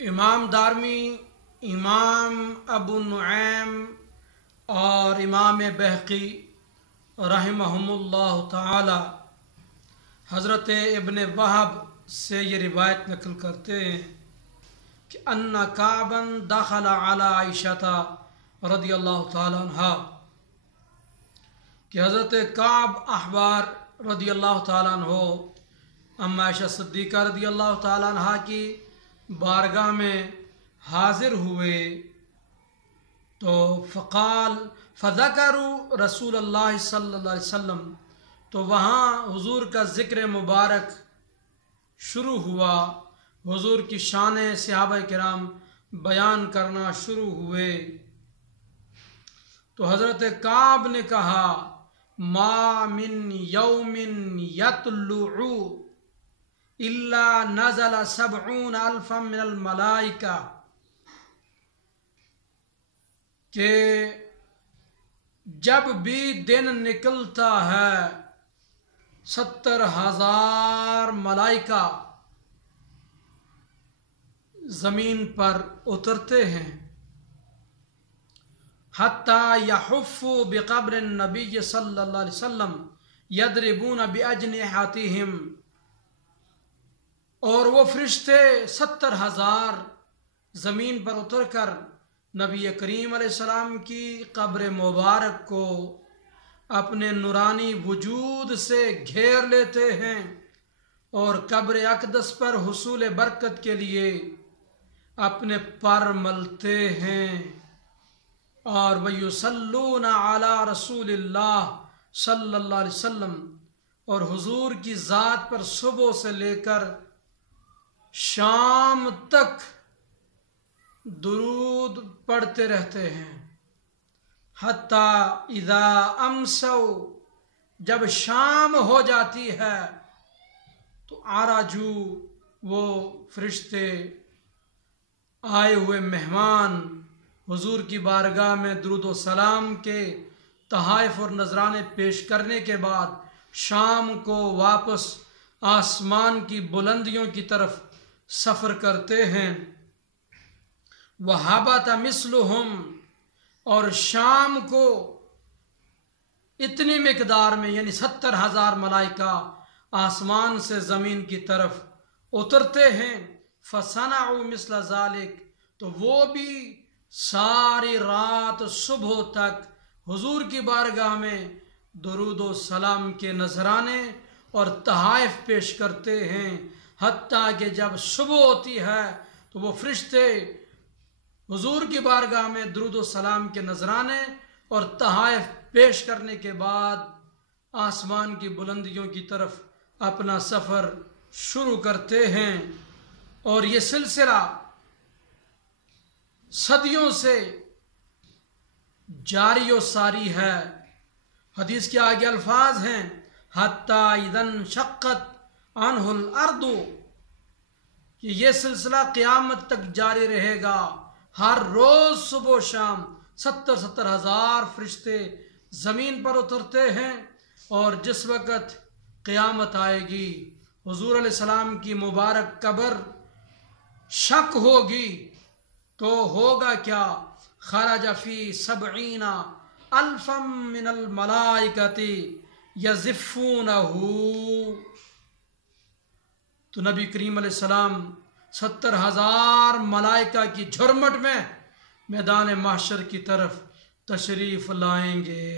امام دارمی، امام ابو نعیم اور امام بہقی رحمہم اللہ تعالی حضرت ابن وہب سے یہ روایت نقل کرتے ہیں کہ ان کعبا دخل علی عائشہ رضی اللہ تعالی عنہ، کہ حضرت کعب احبار رضی اللہ تعالیٰ عنہ اما عائشہ صدیقہ رضی اللہ تعالیٰ عنہ کی بارگاہ میں حاضر ہوئے تو فذکروا رسول اللہ صلی اللہ علیہ وسلم، تو وہاں حضور کا ذکر مبارک شروع ہوا، حضور کی شان صحابہ کرام بیان کرنا شروع ہوئے تو حضرت کعب نے کہا ما من یوم یطلع الا نزل 70,000 من الملائکہ، کہ جب بھی دن نکلتا ہے 70,000 ملائکہ زمین پر اترتے ہیں، حتیٰ یحفوا بقبر النبی صلی اللہ علیہ وسلم یضربون باجنحتہم، اور وہ فرشتے 70,000 زمین پر اتر کر نبی کریم علیہ السلام کی قبر مبارک کو اپنے نورانی وجود سے گھیر لیتے ہیں اور قبر اقدس پر حصول برکت کے لیے اپنے پر ملتے ہیں، اور وَيُصَلُّونَ عَلَى رسول اللہ صلی اللہ علیہ وسلم، اور حضور کی ذات پر صبح سے لے کر شام تک درود پڑھتے رہتے ہیں، حتیٰ اذا امسوا، جب شام ہو جاتی ہے تو عرجو، وہ فرشتے آئے ہوئے مہمان حضور کی بارگاہ میں درود و سلام کے تحائف اور نذرانے پیش کرنے کے بعد شام کو واپس آسمان کی بلندیوں کی طرف سفر کرتے ہیں، وَحَبَتَ مِثْلُهُمْ، اور شام کو اتنی مقدار میں یعنی 70,000 ملائکہ آسمان سے زمین کی طرف اترتے ہیں، فَصَنَعُوا مِثْلَ ذَلِكَ، تو وہ بھی ساری رات صبح تک حضور کی بارگاہ میں درود و سلام کے نذرانے اور تحائف پیش کرتے ہیں، حتیٰ کہ جب صبح ہوتی ہے تو وہ فرشتے حضور کی بارگاہ میں درود و سلام کے نذرانے اور تحائف پیش کرنے کے بعد آسمان کی بلندیوں کی طرف اپنا سفر شروع کرتے ہیں، اور یہ سلسلہ صدیوں سے جاری و ساری ہے۔ حدیث کے آگے الفاظ ہیں حتیٰ اذا انشقت عنہ الارض، کہ یہ سلسلہ قیامت تک جاری رہے گا، ہر روز صبح و شام 70,000 فرشتے زمین پر اترتے ہیں، اور جس وقت قیامت آئے گی حضور علیہ السلام کی مبارک قبر شق ہوگی تو ہوگا کیا، خرج فی 70,000 من الملائکۃ یزفونہ، تو نبی کریم علیہ السلام 70,000 ملائکہ کی جھرمٹ میں میدان محشر کی طرف تشریف لائیں گے۔